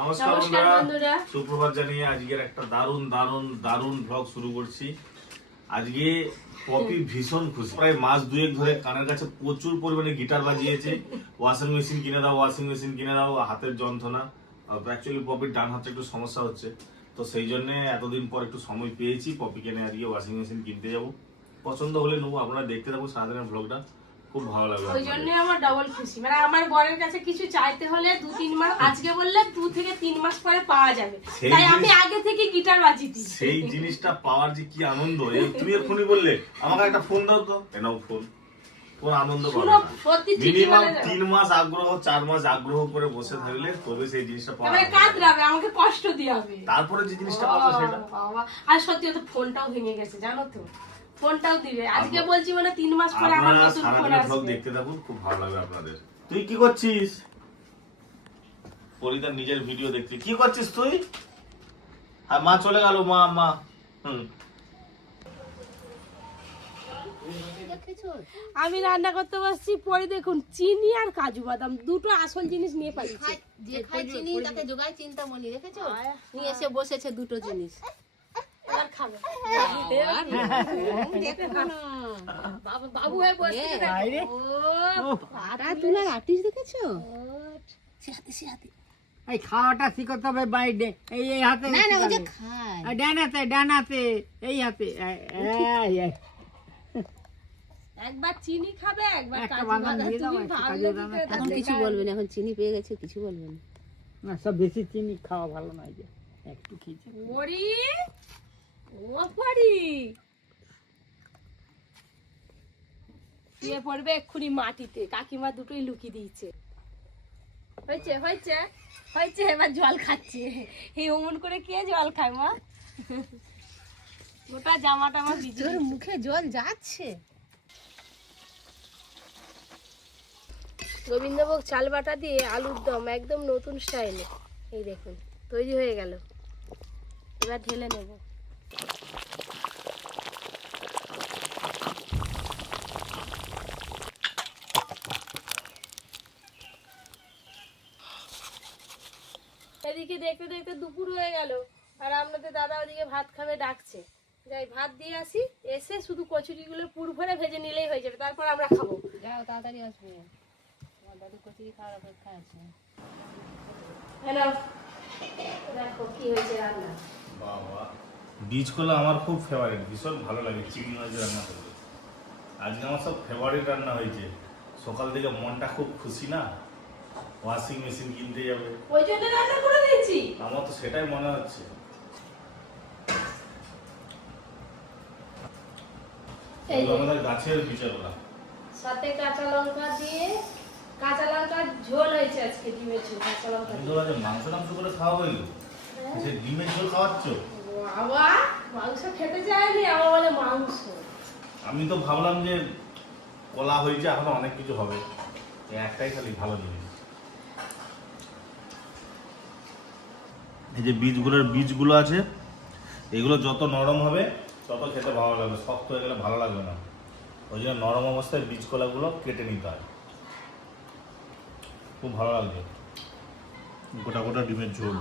নমস্কার বন্ধুরা, সুপ্রভাত জানিয়ে আজকের একটা দারুণ ব্লগ শুরু করছি। আজকে পপি ভীষণ খুশি, প্রায় মাস দুয়েক ধরে কানের কাছে প্রচুর পরিমাণে গিটার বাজিয়েছে। ওয়াশিং মেশিন কিনে দাও, হাতের যন্ত্রণা। অ্যাকচুয়ালি পপির ডান হাতে একটু সমস্যা হচ্ছে, তো সেই জন্য এতদিন পর একটু সময় পেয়েছি পপিকে নিয়ে আজকে ওয়াশিং মেশিন কিনতে যাবো। পছন্দ হলে নেবো, আপনারা দেখতে থাকুন সারাদিনের ব্লগটা, খুব ভালো লাগবে। ওই জন্য আমার ডবল খুশি, মানে আমার বরের কাছে কিছু চাইতে হলে 2-3 মাস, আজকে বললে 2 থেকে 3 মাস পরে পাওয়া যাবে, তাই আমি আগে থেকে গিটার বাজিয়েছি। সেই জিনিসটা পাওয়ার যে কি আনন্দ! তুমি এক্ষুনি বললে আমাকে একটা ফোন দাও, তো এনাও ফোন। কোন আনন্দ পাবে না, মিনিমাম 3 মাস আগ্রহ 4 মাস আগ্রহ করে বসে থাকলে তবে সেই জিনিসটা পাওয়া যাবে। কাঁদরাবে, আমাকে কষ্ট দিয়াবে, তারপরে যে জিনিসটা পাবে সেটা। আর সত্যি তো ফোনটাও ভেঙে গেছে জানো তো, ফোনটাও দিবে আজকে বলছি, মানে 3 মাস পরে আমার নতুন ফোন আসবে। ব্লগ দেখতে থাকুন, খুব ভালো লাগবে আপনাদের। তুই কি করছিস? পরিদার নিজের ভিডিও দেখতে কি করছিস তুই? আর মা চলে গেল, মা আমি রান্না করতে বসছি, পরে দেখুন চিনি আর কাজু বাদাম দুটো আসল জিনিস নিয়ে পাচ্ছি। যে খায় চিনি তাকে জোগায় চিন্তামণি, দেখেছো? নিয়ে এসে বসেছে দুটো জিনিস। এবার খাবে বাবু হয়ে বসে তুলে আর্টিস্ট দেখেছো? সে হাতে এই খাওয়াটা শিখতে হবে বাইরে, এই হাতে না না, ওই যে খায় ডানাতে এই হাতে একবার চিনি খাবে, একবার একটা কাজু বাদাম বাদাম। দিয়ে দাও, তুমি একটা ভাবলে কাজু বাদাম, কি করে এখন কিছু বলবে না, এখন চিনি পেয়ে গেছে, কিছু বলবে না। না সব বেশি চিনি খাওয়া ভালো নয়, যে একটু খেয়েছি। ওরি ও পড়ি শুয়ে পড়বে এক্ষুনি মাটিতে, কাকিমা দুটোই লুকিয়ে দিয়েছে। হয়েছে হয়েছে হয়েছে, এবার জল খাচ্ছে। এই অমন করে কে জল খায় মা? গোটা জামাটা আমার ভিজে। তোর মুখে জল যাচ্ছে। গোবিন্দভোগ চাল বাটা দিয়ে আলুর দম একদম নতুন স্টাইলে, এই দেখুন তৈরি হয়ে গেল। এবার ঢেলে নেব। এদিকে দেখতে দেখতে দুপুর হয়ে গেল, আর আপনাদের দাদা ওদিকে ভাত খাবে ডাকছে। যাই ভাত দিয়ে আসি, এসে শুধু কচুরিগুলো পুর ভরে ভেজে নিলেই হয়ে যাবে, তারপর আমরা খাবো। যাও তাড়াতাড়ি আসবে, তোমার দাদু কচুরি খাওয়ার অপেক্ষা আছে। হ্যালো, দেখো কি হয়েছে রান্না। বাবা, বীজ কলা আমার খুব ফেভারিট, ভীষণ ভালো লাগে চিংড়ি মাছ রান্না করতে। আজকে আমার সব ফেভারিট রান্না হয়েছে। সকাল থেকে মনটা খুব খুশি না, ওয়াশিং মেশিন কিনতে যাবে, ওই জন্য রান্না করে দিয়েছি। আমার তো সেটাই মনে হচ্ছে। আমাদের গাছের বিচারগুলা সাথে কাঁচা লঙ্কা দিয়ে, কাঁচা লঙ্কার ঝোল হয়েছে আজকে, ডিমের ঝোল কাঁচা লঙ্কা দিয়ে। মাংস করে খাওয়া হইল, সে ডিমের ঝোল খাওয়াচ্ছ? বাবা মাংস খেতে চাইনি, আমার বলে মাংস। আমি তো ভাবলাম যে কলা হয়েছে, এখনো অনেক কিছু হবে, একটাই খালি ভালো জিনিস। এই যে বীজগুলো আছে, এগুলো যত নরম হবে তত খেতে ভালো লাগবে, শক্ত হয়ে গেলে ভালো লাগবে না। ওই জন্য নরম অবস্থায় বীজ কলাগুলো কেটে নিতে হয়, খুব ভালো লাগবে। গোটা গোটা ডিমের ঝোল।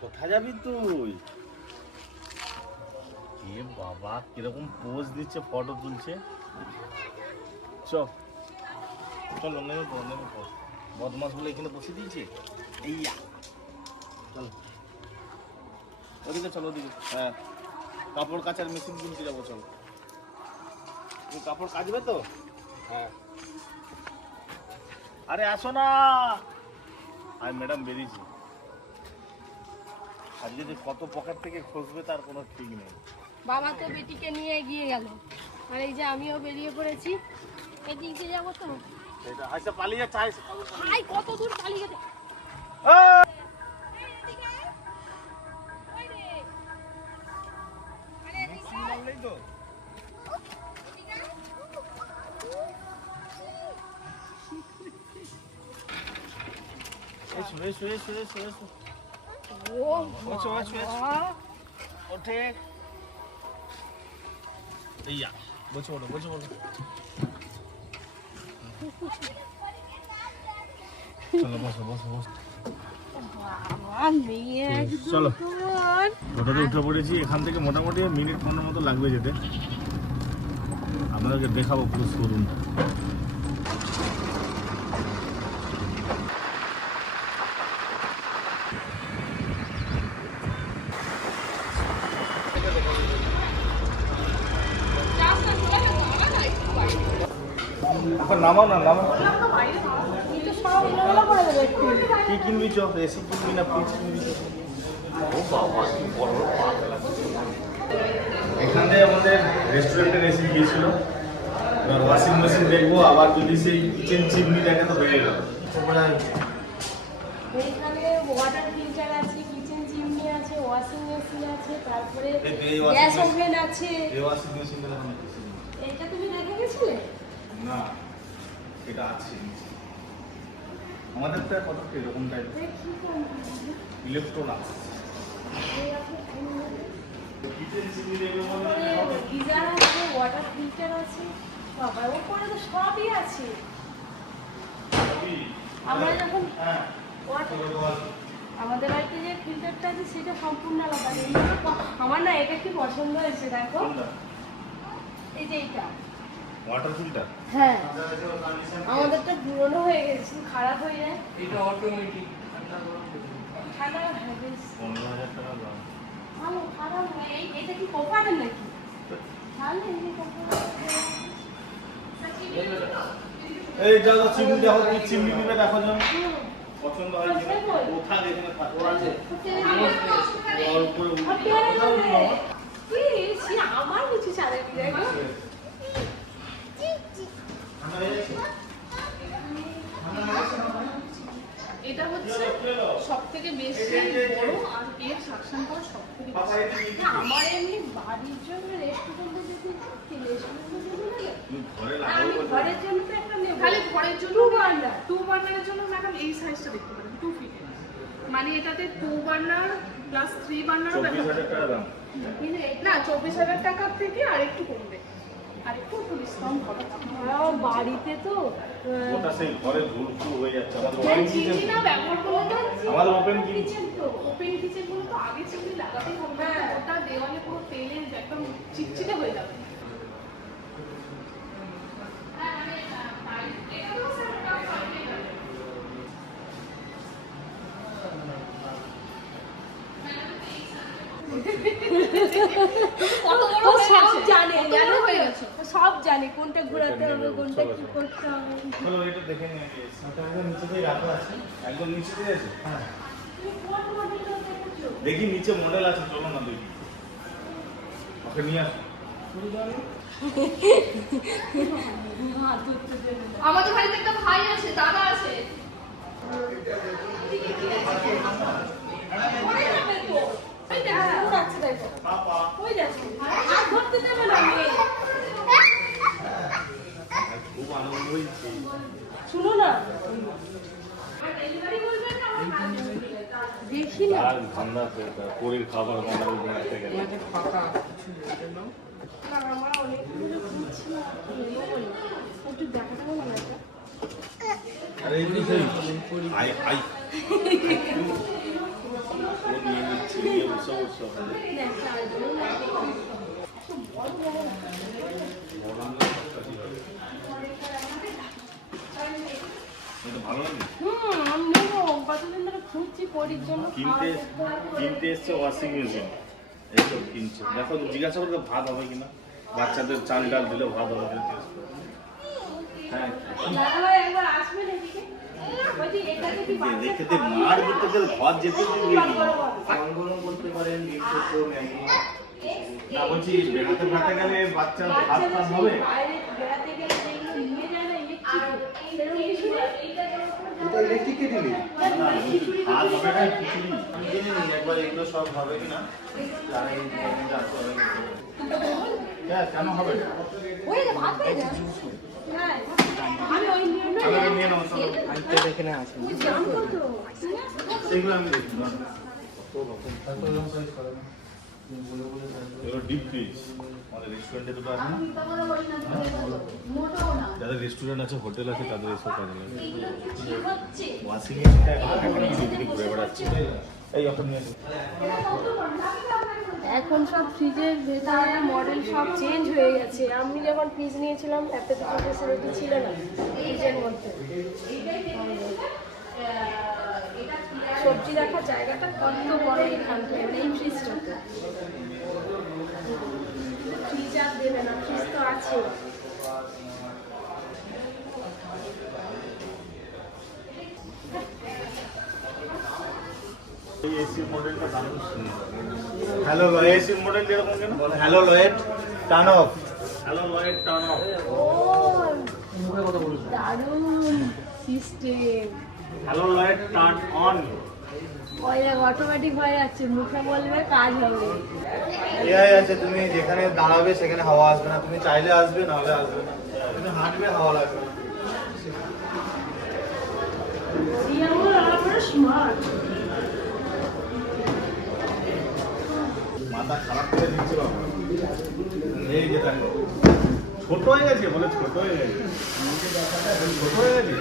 কোথায় যাবি তুই? এ বাবা, কিরকম পোজ দিচ্ছে, ফটো তুলছে। চলো নেমে পড়। বদমাস বলে এখানে বসে দিয়েছে। এইয়া চলো ওদিকে, চলো ওদিকে। হ্যাঁ, কাপড় কাচার মেশিন কিনতে যাবো, চলো। তুমি কাপড় কাচবে তো? হ্যাঁ, আরে আসো না। আর ম্যাডাম বেরিয়েছি, আজকে যে কত পকেট থেকে খসবে তার কোনো ঠিক নেই। বাবা তো বেটিকে নিয়ে এগিয়ে গেল, আর এই যে আমিও বেরিয়ে পড়েছি, এদিকে যাবো তো। এটা আচ্ছা, পালিয়ে চাই ভাই কত দূর পালিয়ে গেছে। ওঠে। এইয়া বসে বলো। চলো বসো বসো বসো আমার মেয়ে চলো। একদম টোটোতে উঠে পড়েছি, এখান থেকে মোটামুটি মিনিট 15 মতো লাগবে যেতে। আপনাদেরকে দেখাবো পুরো শোরুমটা। এখন নামাও না, নামাও। কি কিনবি চ? এসি কিনবি না ফ্রিজ কিনবি? ও বাবা কি বড় পাগলা। এখানে আমাদের রেস্টুরেন্টের এসি গিয়েছিল, এবার ওয়াশিং মেশিন দেখবো, আবার যদি সেই কিচেন চিমনি দেখে তো হয়ে গেল। এখানে ওয়াটার ফিল্টার আছে, কিচেন চিমনি আছে, ওয়াশিং মেশিন আছে, তারপরে এই washing গ্যাস machine- ওভেন আছে। এই ওয়াশিং মেশিনটা দেখো না। এটা তুমি দেখে গেছিলে? না, এটা আছে আমাদেরটা কত এরকম টাইপ দেখি কোনটা? ইলেকট্রনিক্স এই আপনার কিচেন চিমনি দেখবো মানে গিজার আছে, ওয়াটার ফিল্টার আছে, বাবা ওপরে তো সবই আছে। আমরা যখন হ্যাঁ water- আমাদের বাড়িতে যে ফিল্টারটা আছে সেটা সম্পূর্ণ আলাদা। আমার না এটা কি পছন্দ হয়েছে, দেখো এই যে এইটা। ওয়াটার ফিল্টার হ্যাঁ, আমাদেরটা পুরনো হয়ে গেছে, শুধু খারাপ হয়ে যায়। এটা অটোমেটিক ঠান্ডা হয় বেশ 15,000 টাকা দাম। ভালো, খারাপ নয়। এটা কি কোপারের নাকি? ভালো, এই যে কোপারের। এই যাও চিমনি দেখো, কি চিমনি নিবে দেখো যাও, পছন্দ হয় কি কোথা এখানে থাকো আছে ওর উপরে আমার কিছু চালাবি দেখো। এটা হচ্ছে সব থেকে বেশি বড় আর এর সাকশন পাওয়ার সব থেকে বেশি। না, আমার এমনি বাড়ির জন্য রেস্টুরেন্টে যদি রেস্টুরেন্টে যদি লাগে, ঘরে আমি ঘরের জন্য তো একটা নেব। খালি ঘরের জন্য Two burner। 2 বার্নারের জন্য ম্যাডাম এই সাইজটা দেখতে পারেন 2 ফিট, মানে এটাতে 2 বার্নার প্লাস 3 বার্নার 24,000 টাকা দাম। কিন্তু এটা না 24,000 টাকার থেকে আরেকটু কমবে, আরেকটু ডিসকাউন্ট হবে। আমার বাড়িতে তো ওটা সেই ঘরে ধুলফুল হয়ে যাচ্ছে আমাদের ওপেন ওপেন কিচেন, চিমনি না ব্যবহার করলে তো আমাদের ওপেন কিচেন। কিচেন তো ওপেন কিচেন গুলো তো আগে চিমনি লাগাতেই হবে, ওটা দেওয়ালে পুরো তেলে একদম চিটচিটে হয়ে যাবে। ও সব জানে, কত বড় জানো তো? হয়ে গেছে? ও সব জানে কোনটা ঘোরাতে এটা হবে, নেবে, কোনটা চলো, কি চলো। করতে হবে। চলো এটা দেখে নিয়ে আগে সেটা একদম নিচে দিয়ে রাখা আছে, একদম নিচে দিয়ে আছে। হ্যাঁ তুমি কোন মডেলটা দেখেছো? দেখি নিচে মডেল আছে, চলো না দেখি, ওকে নিয়ে আসো। হাত ধরতে দেবে না। আমাদের বাড়িতে একটা ভাই আছে, দাদা আছে। ওই যাবে তো। ওই দেখো, ও যাচ্ছে দেখো। ওই যাচ্ছে। হাত ধরতে দেবে না মেয়ে। খুব আনন্দ হয়েছে। শুনো না। দেখি না। আর ঠান্ডা পরের খাবার বানাবো বানাতে গেলে ফাঁকা কিছু এটা নাও। না, আমার অনেকগুলো ঘুরছি না। নেবো বলে। একটু দেখাতে হবে না এটা? আরে এই তো সেই আই আই ও নিয়ে নিচ্ছে, নিয়ে বসে বসে ওখানে। দেখ, চারজনই না। বড় বড়। এটা ভালো লাগে। আমি নেবো। কতদিন ধরে খুঁজছি পরির জন্য খাওয়া কিনতে করতে হবে। কিনতে এসছে ওয়াশিং মেশিন, এইসব কিনছে। দেখো জিজ্ঞাসা করে ভাত হবে কিনা, বাচ্চাদের চাল ডাল দিলে ভাত হবে কিনা। হ্যাঁ দাদাভাই একবার আসবেন এদিকে? বলছি, এটাকে কি বাচ্চা দেখে খাওয়ানো মার যায়? দিতে ঘর যেতে দিবি বলো, বলো। আন্দোলন করতে পারেন, না বলছি বেড়াতে বেড়াতে গেলে বাচ্চা ভাত বাচ্চাদের টাত সেই হবে। বাইরে বেড়াতে গেলে যেগুলো নিয়ে যায় না, সেরকম কিছু নেই? এটা ইলেকট্রিক কেটলি ভাত হবে না খিচুড়ি। আমি জেনে নিই একবার এগুলো সব হবে কিনা, জানি জানতে হবে। হ্যাঁ কেন হবে না? ওই যে ভাত হয়ে যায়। হ্যাঁ, আমি ওই নিয়মটা তাহলে জানি। নিয়ে নাও, চলো। আমি তো দেখে না আছে তুই জানতো তো? সেগুলো আমি দেখি না। এগুলো ডিপ ফ্রিজ আমাদের রেস্টুরেন্টে দুটো আছে না, যাদের রেস্টুরেন্ট আছে হোটেল আছে তাদের এসব কাজে লাগে। এগুলো কি হচ্ছে? ওয়াশিং মেশিনটা এখন বিক্রি করে বেড়াচ্ছে। এই এখন নিয়ে এসো। এখন সব ফ্রিজের ভেতরে মডেল সব চেঞ্জ হয়ে গেছে। আমি যখন ফ্রিজ নিয়েছিলাম এত কিছু ফেসিলিটি ছিল না ফ্রিজের মধ্যে। সবজি রাখার জায়গাটা কত বড় এখানটা, এই ফ্রিজটাতে। ফ্রিজ আর দেবে না, ফ্রিজ তো আছে। এই এসি মডেলটা দারুণ সুন্দর। হ্যালো এসি মডেল এরকম কেন? Hello Lloyd, turn off. Hello Lloyd turn off. ও দারুণ system. Hello Lloyd turn on. ওই অটোমেটিক হয়ে যাচ্ছে, মুখে বলবে কাজ হবে। এআই আছে, তুমি যেখানে দাঁড়াবে সেখানে হাওয়া আসবে না, তুমি চাইলে আসবে নাহলে আসবে না, তুমি হাঁটবে হাওয়া লাগবে না। স্মার্ট। মাথা খারাপ করে দিচ্ছে বাবা। এই যে দেখো ছোট হয়ে গেছে, বলে ছোট হয়ে গেছে, ছোট হয়ে গেছে।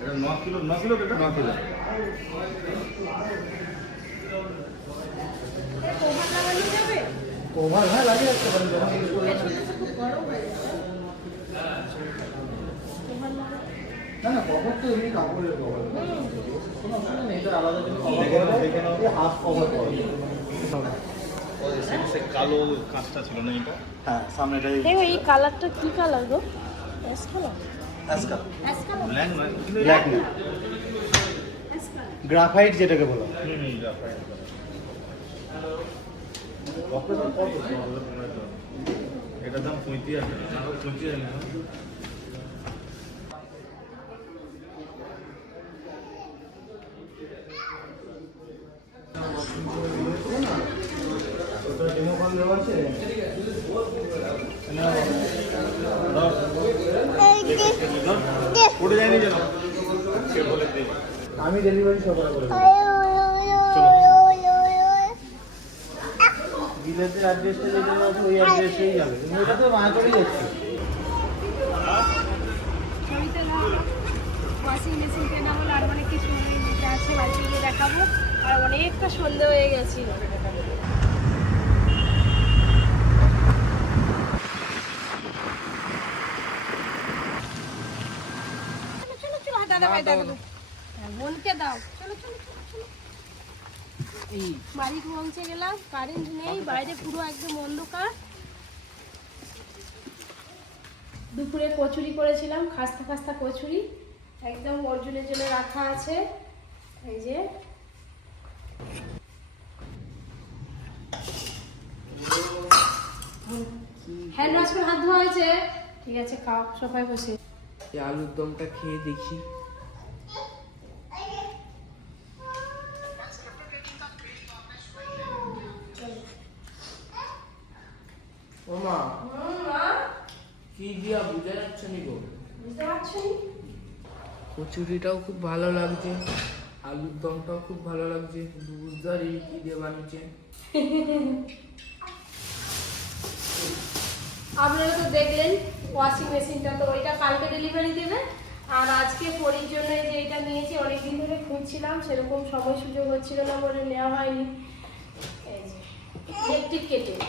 এটা 9 কিলো, 9 কিলো, এটা 9 কিলো। ওভার হ্যাঁ লাগিয়ে রাখতে পারেন যখন ইউজ করবেন। না না, কভার তো এমনি কাপড়ের কভার, কোনো অসুবিধা নেই, এটা আলাদা কিছু দেখে নাও, হাফ কভার করে। সে কালো কাঁচটা ছিল না এটা? হ্যাঁ সামনেটাই দেখো এই কালারটা কি কালার গো? Ash colour? আজকাল অ্যাশ কালার? ব্ল্যাক নয় কিন্তু ব্ল্যাক না, অ্যাশ কালার। গ্রাফাইট যেটাকে বলা হয়। এটার দাম 35,000 টাকা। 35,000 না? ওটা ডেমো কল দেওয়া আছে। উঠে যায়নি যেন সে বলে দেবে। আমি ডেলিভারি সকালে করে দেবো। বিলেতে অ্যাড্রেসটা যেটা আছে ওই অ্যাড্রেসেই যাবে, তুমি ওটা তো মায়া করেই যাচ্ছি। ওয়াশিং মেশিন কেনা হলো, আর অনেক কিছু যেটা আছে বাড়িতে গিয়ে দেখাবো। আর অনেকটা সন্ধ্যে হয়ে গেছিল। চলো চলো দাদা ভাই দাদা বোনকে দাও, চলো চলো চলো চলো। বাড়ি পৌঁছে গেলাম, কারেন্ট নেই, বাইরে পুরো একদম অন্ধকার। দুপুরে কচুরি করেছিলাম, খাস্তা খাস্তা কচুরি, একদম অর্জুনের জন্য রাখা আছে। এই যে হ্যান্ড ওয়াশ করে হাত ধোয়া হয়েছে, ঠিক আছে খাও সোফায় বসে। এই আলুর দমটা খেয়ে দেখি। ও মা, কি দিয়া বুঝা যাচ্ছে নি গো? বুঝতে পারছো? কচুরিটাও খুব ভালো লাগছে, আলুর দমটাও খুব ভালো লাগছে, বুঝতে পারি কি দিয়ে বানিয়েছে। আপনারা তো দেখলেন ওয়াশিং মেশিনটা, তো ওইটা কালকে ডেলিভারি দেবে। আর আজকে পরির জন্য এই যে এটা নিয়েছি, অনেকদিন ধরে খুঁজছিলাম, সেরকম সময় সুযোগ হচ্ছিল না বলে নেওয়া হয়নি। এই যে ইলেকট্রিক কেটেল,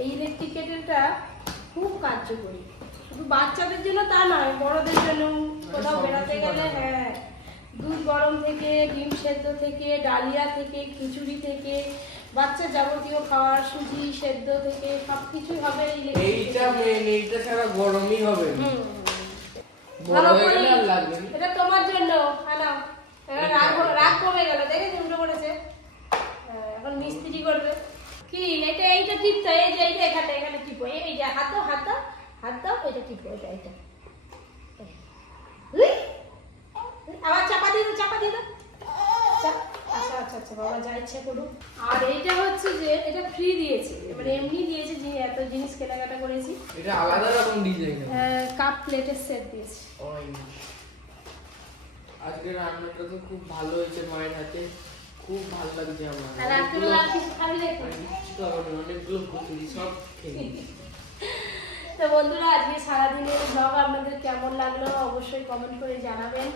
এই ইলেকট্রিক কেটেলটা খুব কার্যকরী, শুধু বাচ্চাদের জন্য তা নয়, বড়দের জন্য কোথাও বেড়াতে গেলে। হ্যাঁ, দুধ গরম থেকে, ডিম সেদ্ধ থেকে, ডালিয়া থেকে, খিচুড়ি থেকে, বাচ্চা যাবতীয় খাওয়ার, সুজি সেদ্ধ থেকে সব কিছুই হবে এই এইটা মেন, এইটা ছাড়া গরমই হবে না। বড় ভালো হয়ে করে, গেলে আর লাগবে না। এটা তোমার জন্য। হ্যাঁ, রাগ কমে গেল, দেখে উল্টো করেছে। হ্যাঁ, এখন মিস্ত্রি করবে কি? এইটা টিপতে, এই যে এইটা এখানে টিপো, এই যে হাত দাও হাত দাও হাত দাও, এটা টিপো, এটা আবার চাপা দিয়ে দাও, চাপা দিয়ে দাও। আচ্ছা আচ্ছা আচ্ছা বাবা, যা ইচ্ছা করুন। আর এইটা হচ্ছে যে এটা ফ্রি দিয়েছে, মানে এমনি দিয়েছে, যে এত জিনিস কেনাকাটা করেছি। এটা আলাদা রকম ডিজাইন। কাপ প্লেটের সেট দিয়েছে। আজকে রান্নাটা তো খুব ভালো হয়েছে মায়ের হাতে, খুব ভালো লাগছে আমার। আর রাত্রিবেলা আর কিছু খাবি দেখো? কিছু খাবো না, অনেকগুলো কচুরি সব খেয়ে নিই। তো তো বন্ধুরা আজকে সারাদিনের ব্লগ আপনাদের কেমন লাগলো অবশ্যই কমেন্ট করে জানাবেন।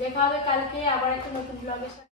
দেখা হবে কালকে আবার একটা নতুন ব্লগের সাথে।